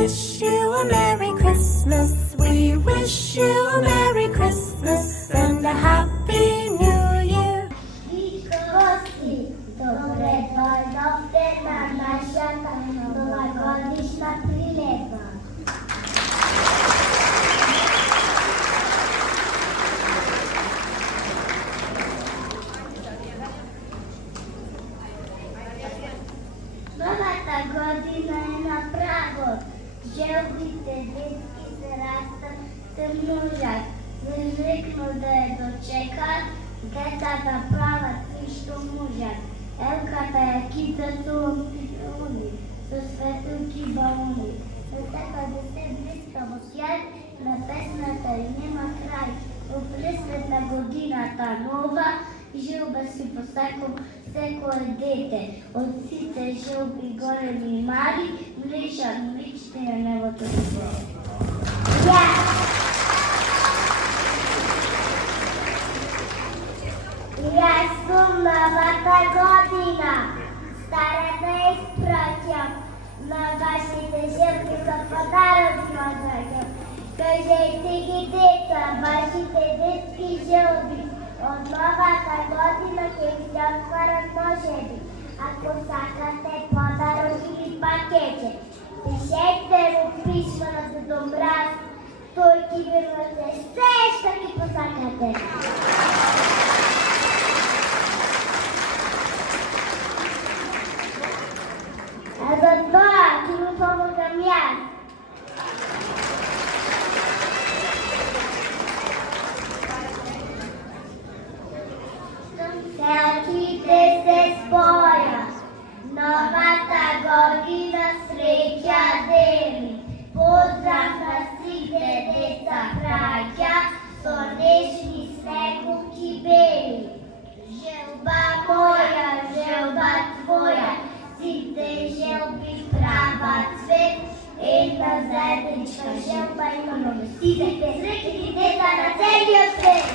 wish you a Merry Christmas. We wish you a Merry Christmas and a Happy New Year. Гості, добре дойдете на наша новогодишна прилепа. Новата година е направо. Жълтите дитки се растат, се множат. Звикно да я дочекат, децата правят нищо можат. Елката я кита сумни, със светлки балони. Насякъде се блискаво свят, на песната и няма край. Оплисват на годината нова, жълба си по всеко дете. От сите жълби големи мали, мличат мличите на небото дете. Я съм новата година, старата изпратям, на вашите жълби са подаръци отвратям. Кажете ги деца, вашите детски жълби, от новата година ќе ви се отварят ножеви. Ако сакате подаръци или пакете, пишете му писмена за домраз, той ќе ви върне все, што ги посакате. А за това ќе му помогам јас. Селките се споят, новата година среќа дели. Поздрав на сите деца праќа, со нежни снегулки бели. Желба моја, желба твоја, сите желби прават цвет. Една заедничка желба имаме сите среќни деца на целиот свет.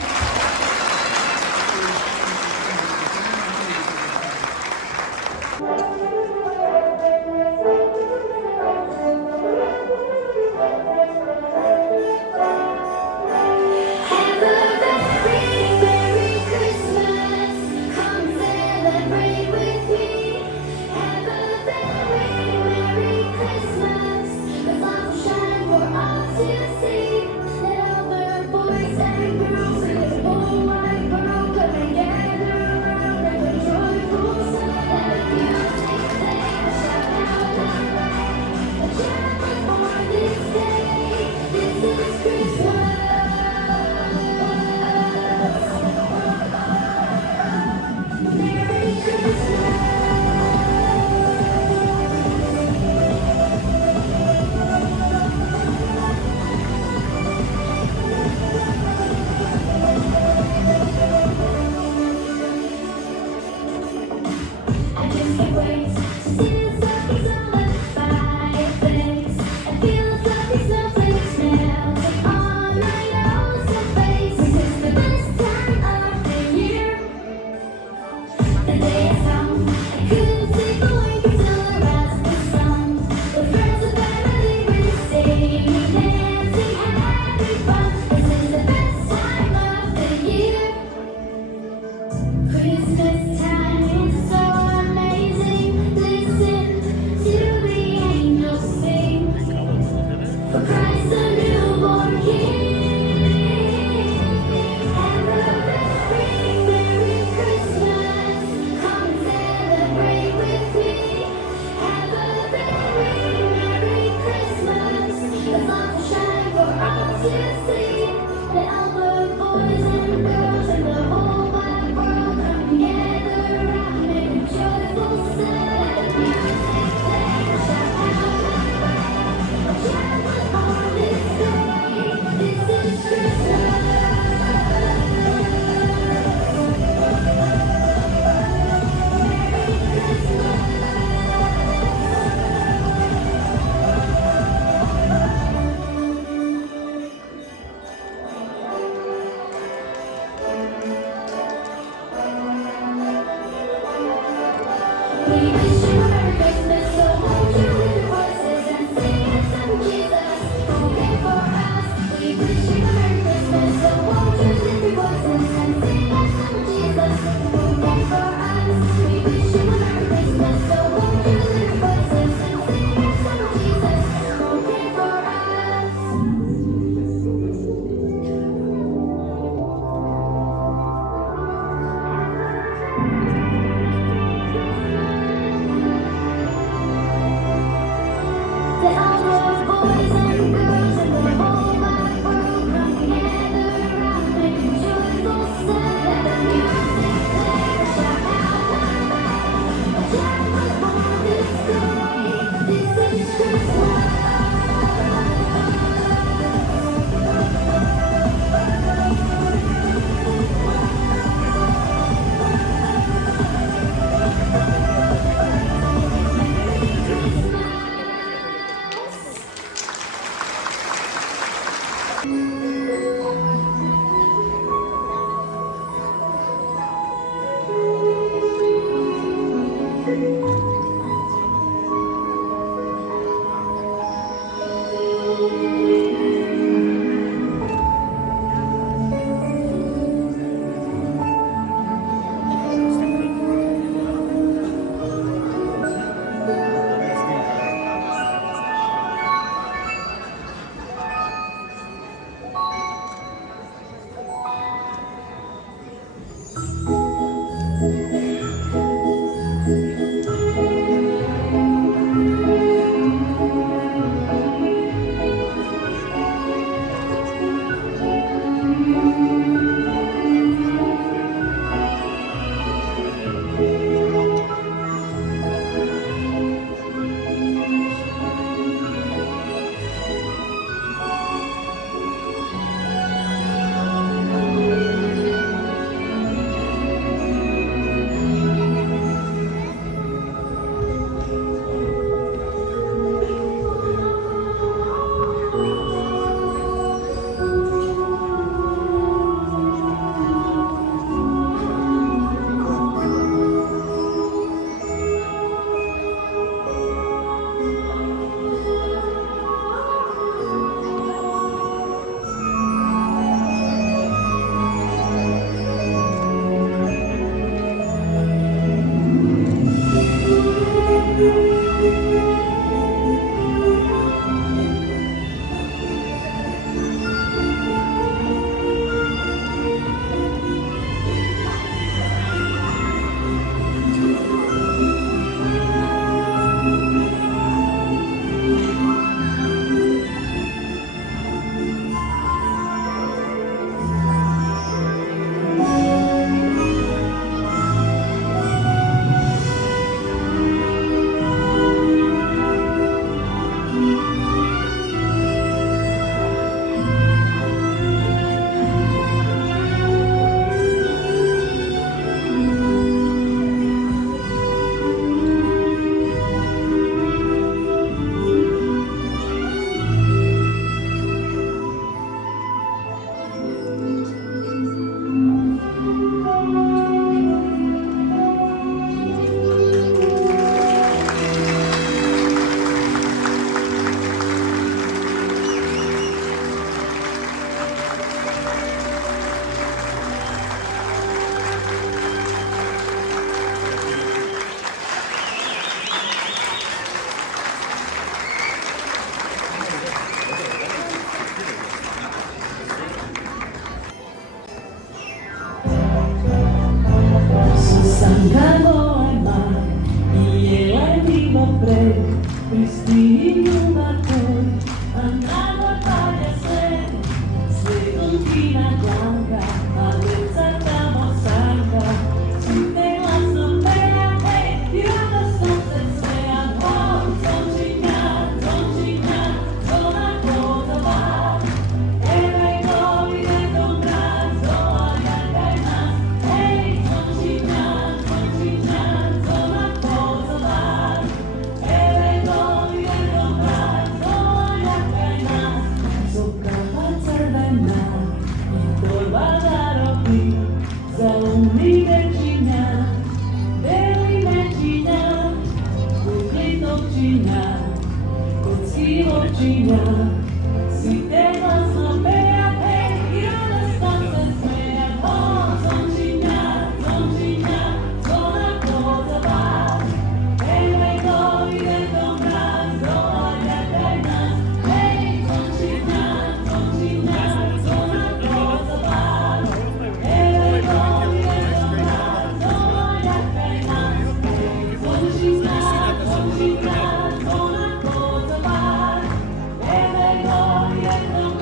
Boys and girls, Susangamo ay ma, ielay di mapre, Christine batay, ang agad payasen, según pinaganga, alit sa tamosanga, si te las sopea, hey, you the sunset say I'm home, don't I go the bar, every go, y de comprar, so I más, hey, si te vas a ver, hey, you the sunset way at home, don't you go the bar, hey, we go, y de comprar, so I hey, don't you go the bar, hey, we go, y de comprar, so I hey, don't you go the bar, hey, we go, y de comprar.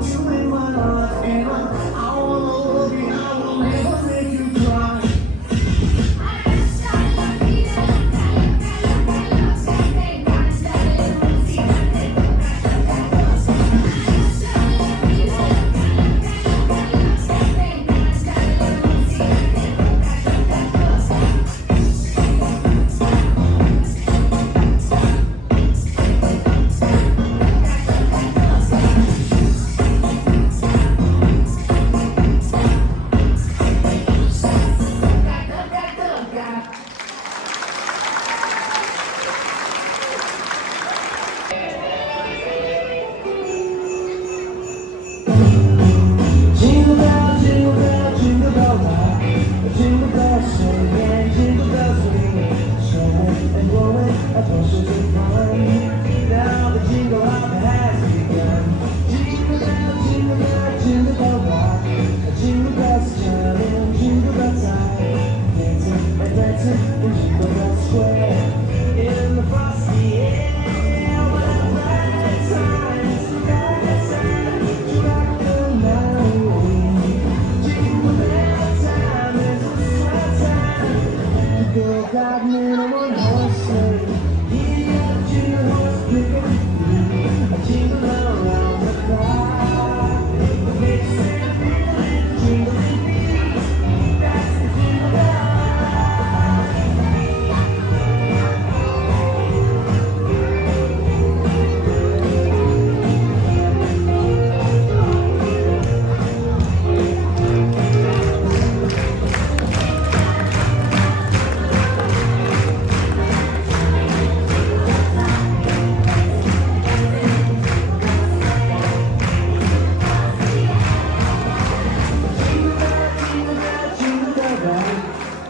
want you in my life, and I wanna love you, I will never make you cry. Jingle bell, jingle bell rock. Jingle bells swing and jingle bells ring. Snowing and blowing a bushels of fun. Now the jingle hop has begun. Jingle bell rock. Jingle bells chiming, jingle bell time. Dancing and dancing in Jingle Bell Square. In the frosty air, what a bright time! It's a bright time to rock the night. Jingle bell time is a swell time to go riding in a one-horse sleigh. Giddy up, jingle horse, flipping through. A jingle around the clock. The big Santa jingling beat. That's the jingle bell. Jingle bell rock,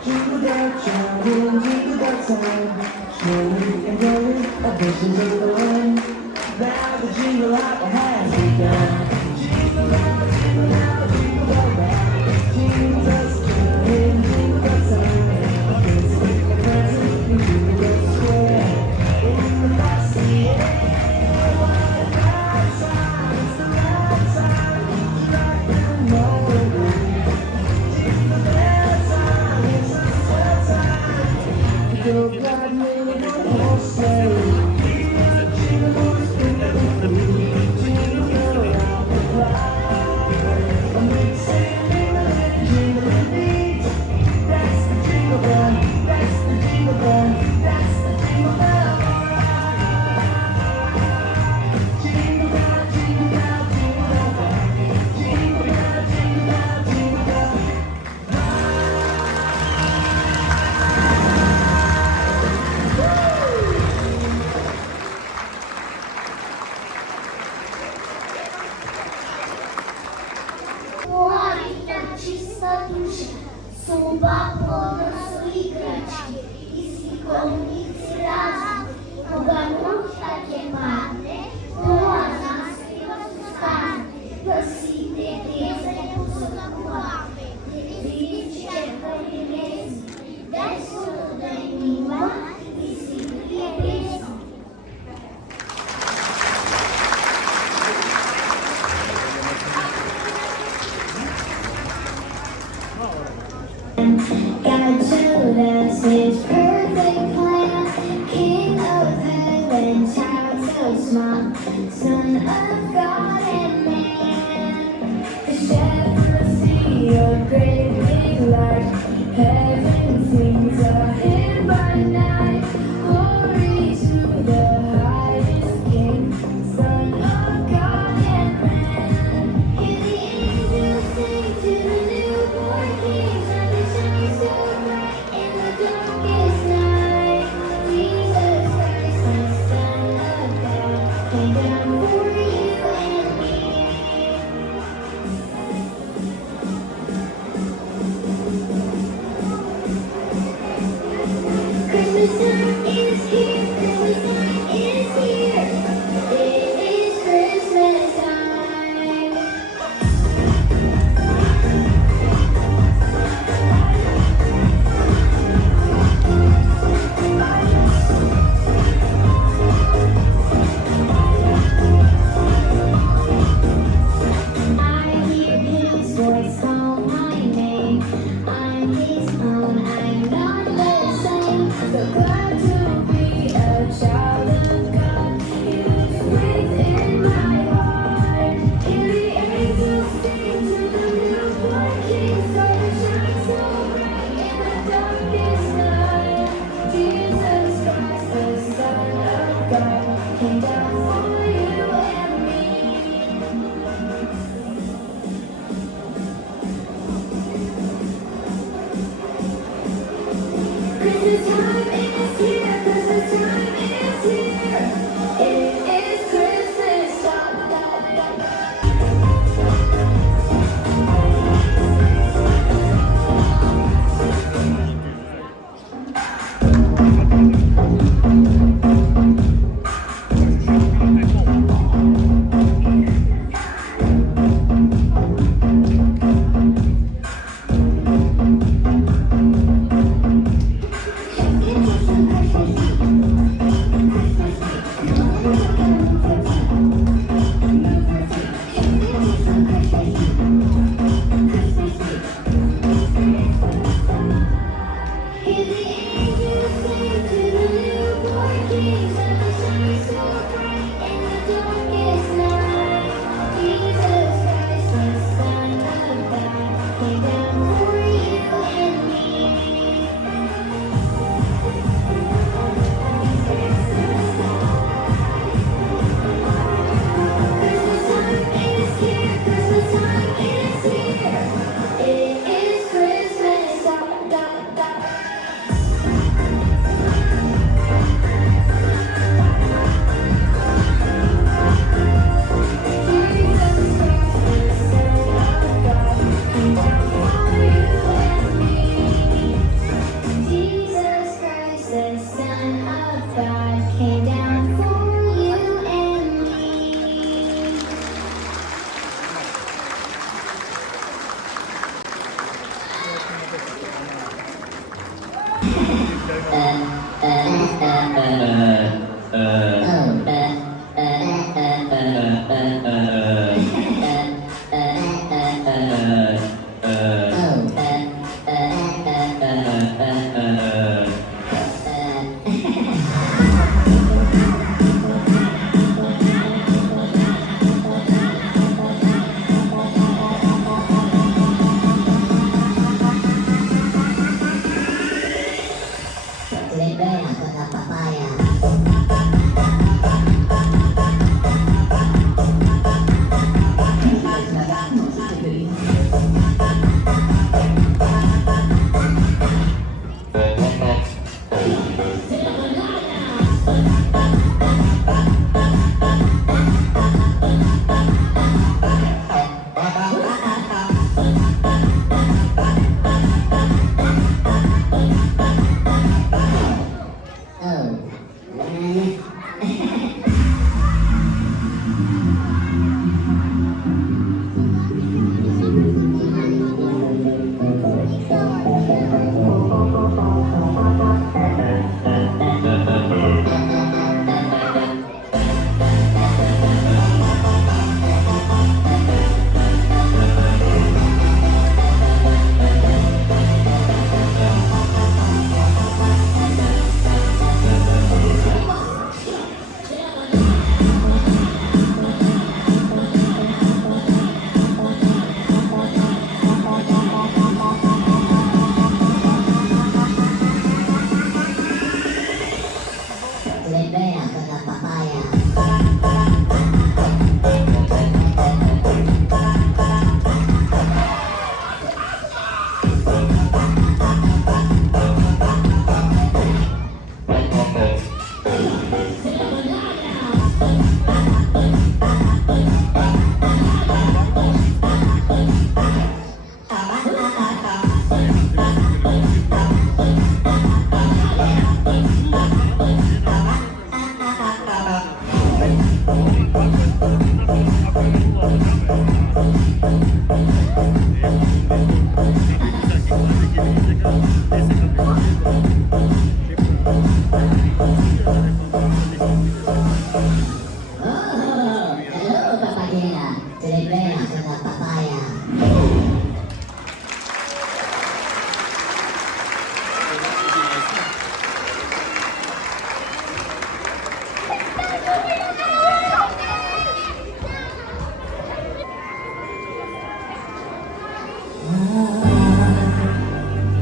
jingle bell chiming, jingle bell time. Snowing and blowing a bushels of fun. Now the jingle hop has begun. Jingle bell, jingle bell rock. Jesus chiming, jingle bell time. Dancing and dancing in Jingle Bell Square. In the frosty air, what a bright time! It's the right time to rock and roll. Jingle bell time is a swell time to go gliding in a one-horse sleigh. Giddy up, jingle horse, flipping through. Jingle bell around the clock. A mix and jingling, jingling beat. That's the jingle bell. That's the jingle bell. That's the jingle bell rock. Jingle bell, jingle bell, jingle bell rock. Jingle bell, jingle bell, jingle bell. Ой, так чиста душа, собака свої крачки, і світломниці разом, поганув таке мати, можна співати, досвідити запусакувати, віче повілезі, дай сюди міма, і світлі пісні. God showed us His perfect plan. Celebra con la papaya. Celebra con la papaya. Hello, papayera. Celebra con la papaya.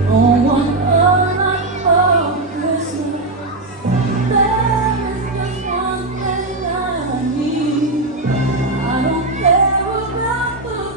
Don't want a lot for Christmas. There is just one thing I need. I don't care about the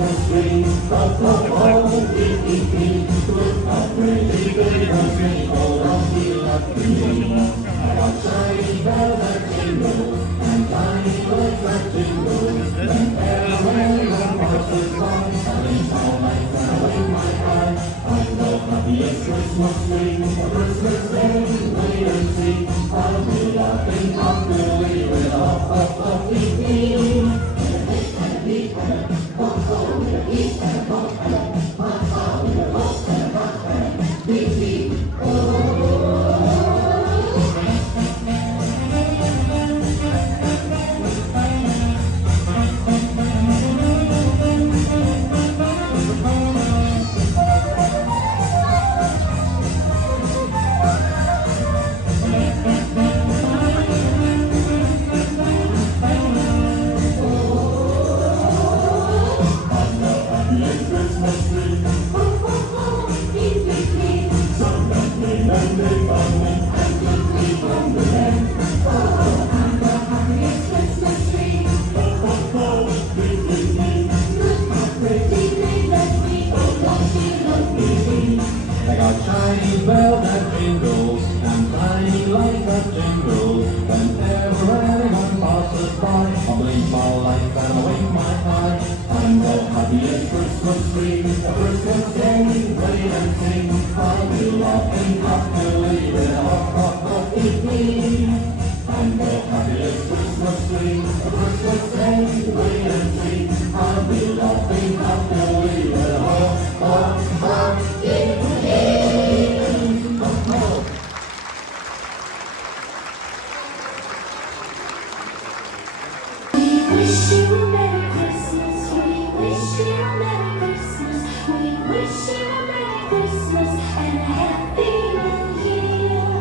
Christmas tree. Ho, ho, ho, hee, hee, hee. Look how pretty Christmas tree. Oh, don't be lucky me. I got shiny bells that jingle and tiny lights that jingle. And everywhere passes by, telling how nice and awake my eye. I'm the happiest Christmas tree. A Christmas day, wait and see. I'll be laughing happily with a hop, hop, hee, hee. I got shiny bells that jingles and tiny lights that jingle. Whenever anyone passes by, I'll blink my lights and awake my eye. I'm the happiest Christmas tree. A Christmas day, wait and sing. I'll be laughing happily with a hop, hop, hop, hee, hee. I'm the happiest Christmas tree. A Christmas day, wait and see. I'll be laughing happily with a hop, hop, hop, hee, hee. We wish you a Merry Christmas. We wish you a Merry Christmas. We wish you a Merry Christmas and a Happy New Year.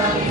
everybody